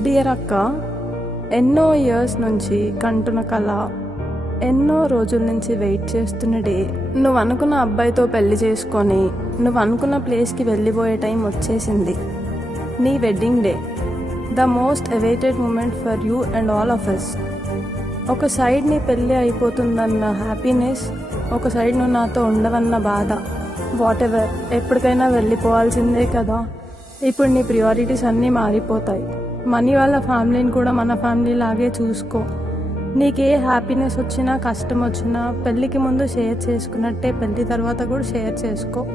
Dear అక్క, ఎన్నో years నుంచి కంటున్న కళ, ఎన్నో రోజుల నుంచి వెయిట్ చేస్తున్న డే. నువ్వు అనుకున్న అబ్బాయితో పెళ్లి చేసుకొని నువ్వు అనుకున్న ప్లేస్కి వెళ్ళిపోయే టైం వచ్చేసింది. నీ wedding day, the most awaited moment for you and all of us. ఒక సైడ్ నీ పెళ్ళి అయిపోతుందన్న హ్యాపీనెస్, ఒక సైడ్ నువ్వు నాతో ఉండవన్న బాధ. వాట్ ఎవర్, ఎప్పటికైనా వెళ్ళిపోవాల్సిందే కదా. ఇప్పుడు నీ ప్రియారిటీస్ అన్నీ మారిపోతాయి. మనీ వాళ్ళ ఫ్యామిలీని కూడా మన ఫ్యామిలీ లాగే చూసుకో. నీకే హ్యాపీనెస్ వచ్చినా కష్టం వచ్చినా పెళ్ళికి ముందు షేర్ చేసుకున్నట్టే పెళ్ళి తర్వాత కూడా షేర్ చేసుకో.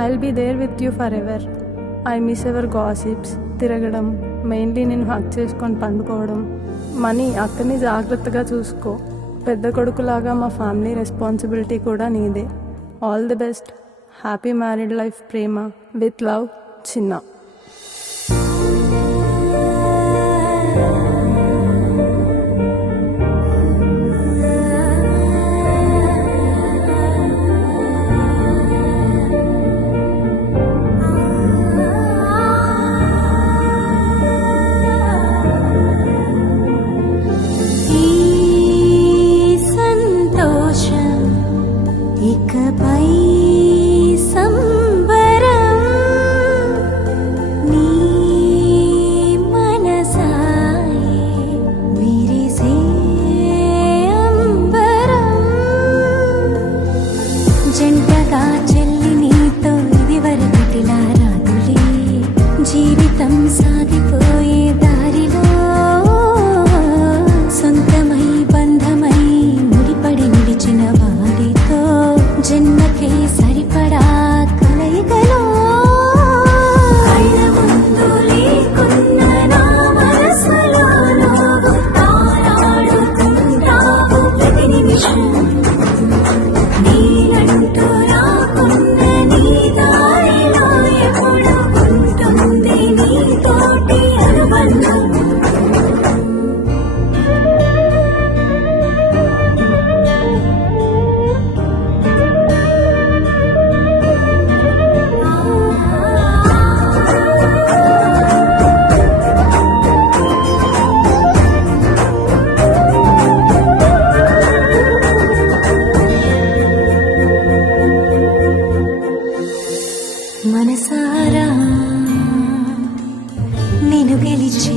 I will be there with you forever. I miss ever gossips, తిరగడం, మెయిన్లీ నేను హక్ చేసుకొని పండుకోవడం. మనీ, అక్కని జాగ్రత్తగా చూసుకో. పెద్ద కొడుకులాగా మా ఫ్యామిలీ రెస్పాన్సిబిలిటీ కూడా నీదే. All the best. Happy married life Prema. With love, చిన్న. ఇకపై సంబరం నీ మనసాయే విరిసే అంబరం. జంటగా చెల్లి నీతో ఇది వరకటిలా రాదులే. జీవితం సాగిపోయే దారిలో సొంతమై బంధమై ముడిపడి నిలిచిన వాడితో జన్మకే సరిపడా కలయికలో కళ్ళ ముందు లేకున్న నా మనసులో నువ్వు తారాడుతుంటావు ప్రతి నిమిషం. నేనంటూ రాకున్న నీ దారిలో ఎప్పుడు ఉంటుంది నీతోటి అనుబంధం. మనసారా నేను గెలిచే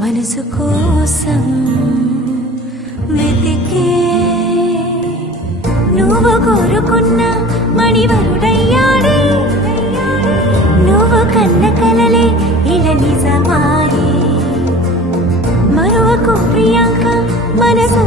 మనసు కోసం వెతికే నువ్వు కోరుకున్న మణివరుడయ్యాడే. నువ్వు కన్న కలలే ఇలా నిజమాయే. మరొక ప్రియాంక మనసు